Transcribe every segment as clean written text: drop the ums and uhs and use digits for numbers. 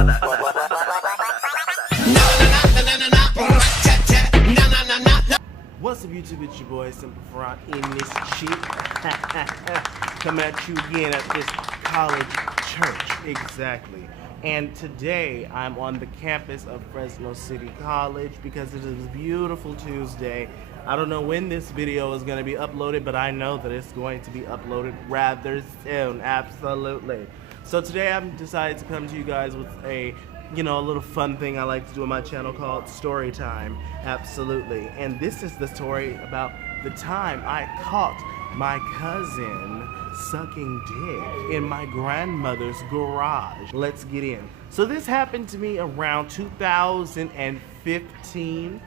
What's up, YouTube? It's your boy Simple Farron in this shit. Coming at you again at this college church. Exactly. And today I'm on the campus of Fresno City College because it is a beautiful Tuesday. I don't know when this video is going to be uploaded, but I know that it's going to be uploaded rather soon. Absolutely. So today I've decided to come to you guys with a little fun thing I like to do on my channel called Storytime. Absolutely. And this is the story about the time I caught my cousin sucking dick in my grandmother's garage. Let's get in. So this happened to me around 2015,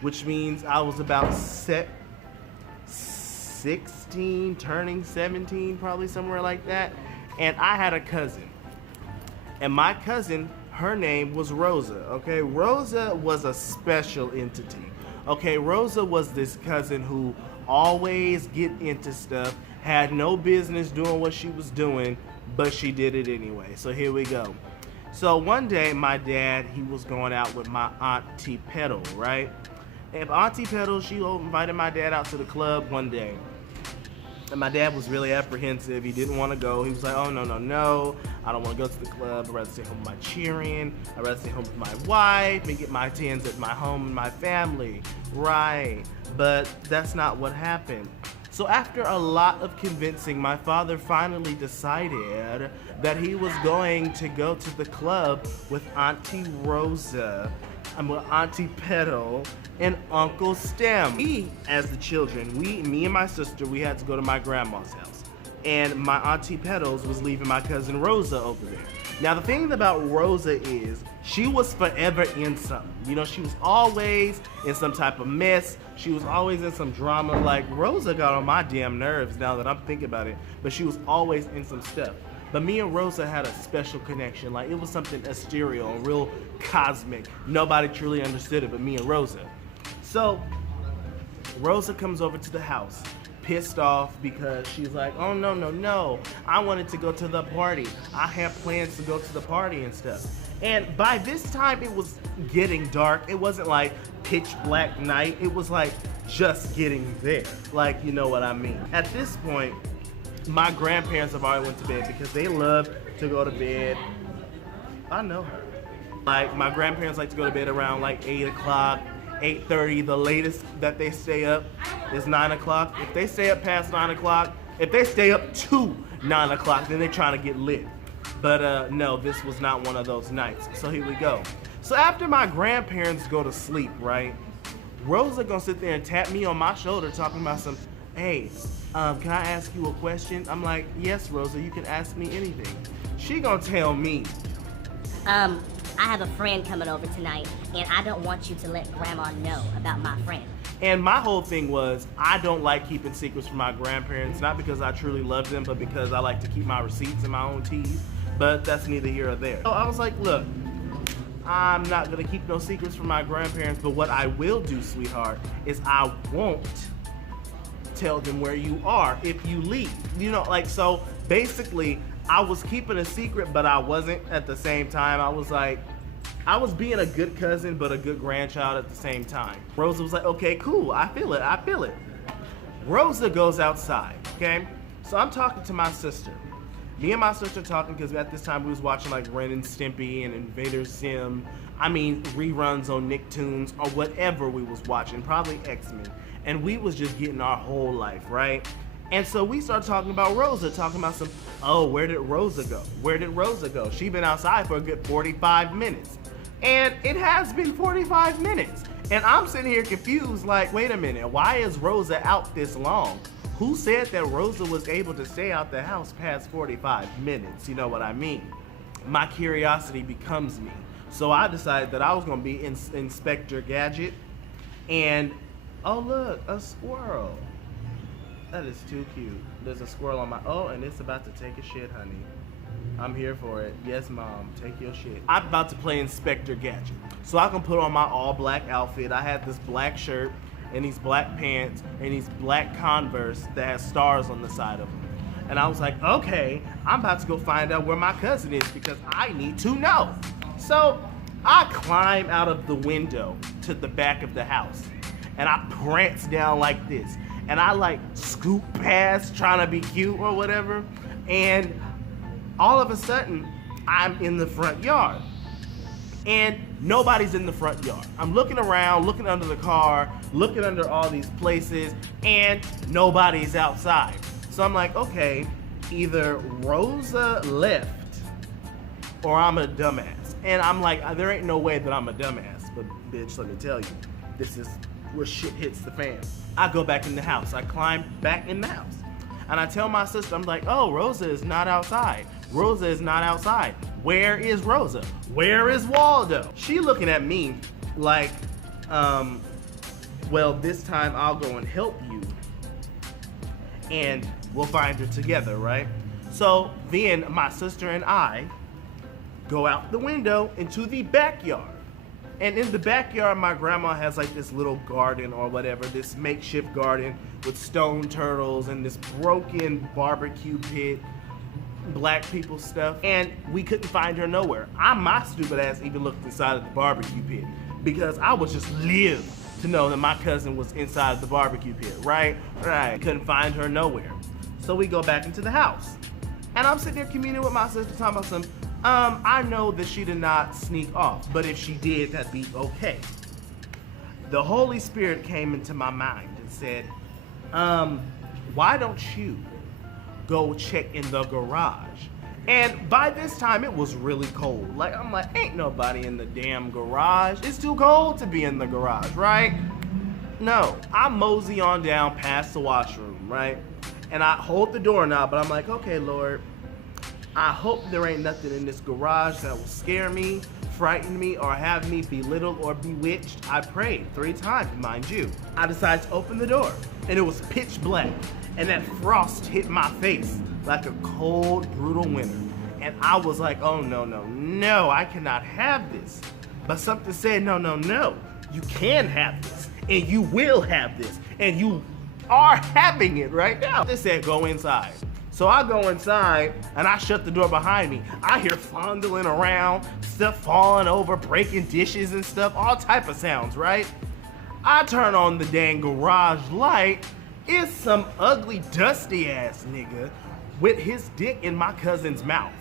which means I was about 16, turning 17, probably somewhere like that. And I had a cousin. And my cousin, her name was Rosa, okay? Rosa was a special entity, okay? Rosa was this cousin who always get into stuff, had no business doing what she was doing, but she did it anyway. So here we go. So one day, my dad, he was going out with my Auntie Petal, right? And Auntie Petal, she invited my dad out to the club one day. And my dad was really apprehensive. He didn't want to go. He was like, oh, no, I don't want to go to the club. I'd rather stay home with my cheering. I'd rather stay home with my wife and get my tens at my home and my family. Right. But that's not what happened. So after a lot of convincing, my father finally decided that he was going to go to the club with Auntie Rosa, with Auntie Petal, and Uncle Stem. We, as the children, me and my sister, we had to go to my grandma's house. And my Auntie Petals was leaving my cousin Rosa over there. Now the thing about Rosa is, she was forever in something. You know, she was always in some type of mess. She was always in some drama. Like, Rosa got on my damn nerves now that I'm thinking about it. But she was always in some stuff. But me and Rosa had a special connection. Like, it was something ethereal, real cosmic. Nobody truly understood it but me and Rosa. So, Rosa comes over to the house, pissed off because she's like, oh, no. I wanted to go to the party. I had plans to go to the party and stuff. And by this time, it was getting dark. It wasn't like pitch black night. It was like just getting there. Like, you know what I mean. At this point, my grandparents have already went to bed because they love to go to bed. I know her. Like, my grandparents like to go to bed around like 8 o'clock, 8:30. The latest that they stay up is 9 o'clock. If they stay up past 9 o'clock, if they stay up to 9 o'clock, then they're trying to get lit. But no, this was not one of those nights. So here we go. So after my grandparents go to sleep, right, Rosa gonna sit there and tap me on my shoulder talking about some, hey, can I ask you a question? I'm like, yes, Rosa, you can ask me anything. She gonna tell me, I have a friend coming over tonight, and I don't want you to let Grandma know about my friend. And my whole thing was, I don't like keeping secrets from my grandparents, not because I truly love them, but because I like to keep my receipts and my own teas. But that's neither here or there. So I was like, look, I'm not gonna keep no secrets from my grandparents, but what I will do, sweetheart, is I won't tell them where you are if you leave. You know, like, so basically, I was keeping a secret, but I wasn't at the same time. I was like, I was being a good cousin, but a good grandchild at the same time. Rosa was like, okay, cool, I feel it. Rosa goes outside, okay? So I'm talking to my sister. Me and my sister talking because at this time we was watching like Ren and Stimpy and Invader Sim. I mean, reruns on Nicktoons or whatever we was watching, probably X-Men. And we was just getting our whole life, right? And so we started talking about Rosa, talking about some, oh, where did Rosa go? Where did Rosa go? She been outside for a good 45 minutes. And it has been 45 minutes. And I'm sitting here confused, like, wait a minute, why is Rosa out this long? Who said that Rosa was able to stay out the house past 45 minutes? You know what I mean? My curiosity becomes me. So I decided that I was gonna be Inspector Gadget. And, oh look, a squirrel. That is too cute. There's a squirrel on my, oh, and it's about to take a shit, honey. I'm here for it. Yes, Mom, take your shit. I'm about to play Inspector Gadget. So I can put on my all black outfit. I had this black shirt and these black pants and these black Converse that has stars on the side of them. And I was like, okay, I'm about to go find out where my cousin is because I need to know. So I climb out of the window to the back of the house and I prance down like this. And I like scoot past trying to be cute or whatever. And all of a sudden, I'm in the front yard. And nobody's in the front yard. I'm looking around, looking under the car, looking under all these places, and nobody's outside. So I'm like, okay, either Rosa left or I'm a dumbass. And I'm like, there ain't no way that I'm a dumbass. But bitch, let me tell you, this is where shit hits the fan. I go back in the house. I climb back in the house. And I tell my sister, I'm like, oh, Rosa is not outside. Rosa is not outside. Where is Rosa? Where is Waldo? She looking at me like, well, this time I'll go and help you and we'll find her together, right? So then my sister and I go out the window into the backyard. And in the backyard, my grandma has like this little garden or whatever, this makeshift garden with stone turtles and this broken barbecue pit, black people stuff. And we couldn't find her nowhere. My stupid ass even looked inside of the barbecue pit because I was just livid to know that my cousin was inside the barbecue pit, right? Right. Couldn't find her nowhere. So we go back into the house. And I'm sitting there communing with my sister, talking about some, I know that she did not sneak off, but if she did, that'd be okay. The Holy Spirit came into my mind and said, why don't you go check in the garage? And by this time, it was really cold. Like, I'm like, ain't nobody in the damn garage. It's too cold to be in the garage, right? No, I mosey on down past the washroom, right? And I hold the doorknob, but I'm like, okay, Lord, I hope there ain't nothing in this garage that will scare me, frighten me, or have me belittled or bewitched. I prayed 3 times, mind you. I decided to open the door, and it was pitch black, and that frost hit my face like a cold, brutal winter. And I was like, oh, no, no, no, I cannot have this. But something said, no, no, no, you can have this, and you will have this, and you are having it right now. They said, go inside. So I go inside and I shut the door behind me. I hear fondling around, stuff falling over, breaking dishes and stuff, all type of sounds, right? I turn on the dang garage light. It's some ugly, dusty ass nigga with his dick in my cousin's mouth.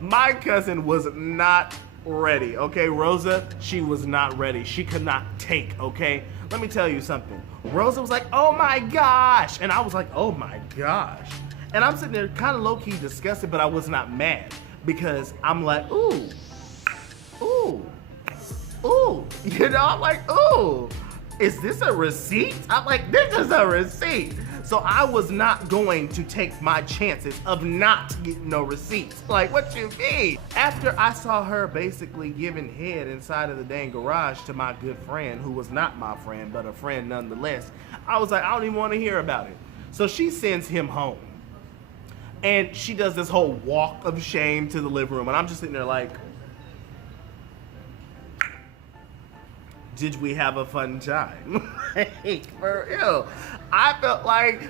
My cousin was not ready, okay? Rosa, she was not ready. She could not take, okay? Let me tell you something. Rosa was like, oh my gosh. And I was like, oh my gosh. And I'm sitting there kind of low-key disgusted, but I was not mad because I'm like, ooh, ooh, ooh. You know, I'm like, ooh, is this a receipt? I'm like, this is a receipt. So I was not going to take my chances of not getting no receipts. Like, what you mean? After I saw her basically giving head inside of the dang garage to my good friend, who was not my friend, but a friend nonetheless, I was like, I don't even want to hear about it. So she sends him home. And she does this whole walk of shame to the living room. And I'm just sitting there like, did we have a fun time? Like, for real. I felt like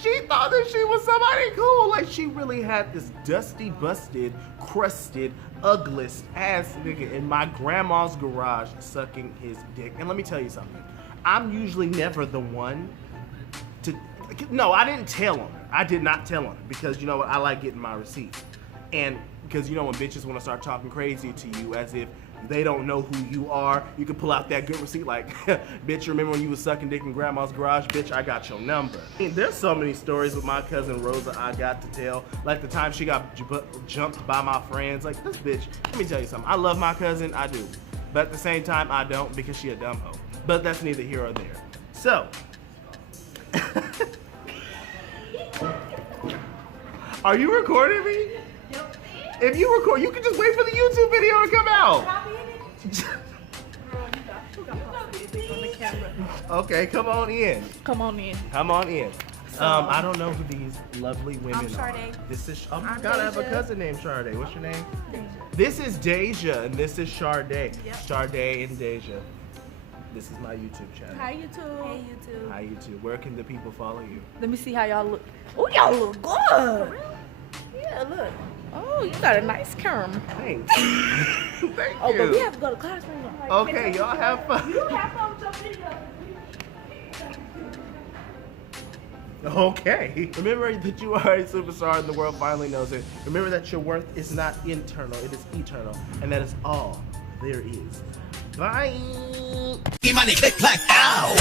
she thought that she was somebody cool. Like, she really had this dusty, busted, crusted, ugliest ass nigga in my grandma's garage sucking his dick. And let me tell you something. I'm usually never the one to... No, I didn't tell on her. I did not tell on her because, you know what, I like getting my receipts. And because, you know, when bitches want to start talking crazy to you as if they don't know who you are, you can pull out that good receipt like, bitch, remember when you was sucking dick in grandma's garage? Bitch, I got your number. I mean, there's so many stories with my cousin Rosa I got to tell. Like the time she got jumped by my friends. Like, this bitch, let me tell you something. I love my cousin, I do. But at the same time, I don't because she a dumb hoe. But that's neither here or there. So, are you recording me? Yep. If you record, you can just wait for the YouTube video to come out. Okay, come on in. Come on in. Come on in. I don't know who these lovely women are. Sade. This is, oh my I'm God, I have a Deja. cousin named Sade. What's your name? Deja. This is Deja, and this is Sade. Yep. Sade and Deja. This is my YouTube channel. Hi YouTube. Hey YouTube. Hi YouTube. Where can the people follow you? Let me see how y'all look. Oh, y'all look good. Yeah, look. Oh, you got a nice comb. Thanks. Thank Oh, you. but we have to go to class right now. Okay, y'all have fun. You have fun with your video. Okay. Remember that you are a superstar and the world finally knows it. Remember that your worth is not internal, it is eternal. And that is all there is. Bye. Money, click, clack, ow!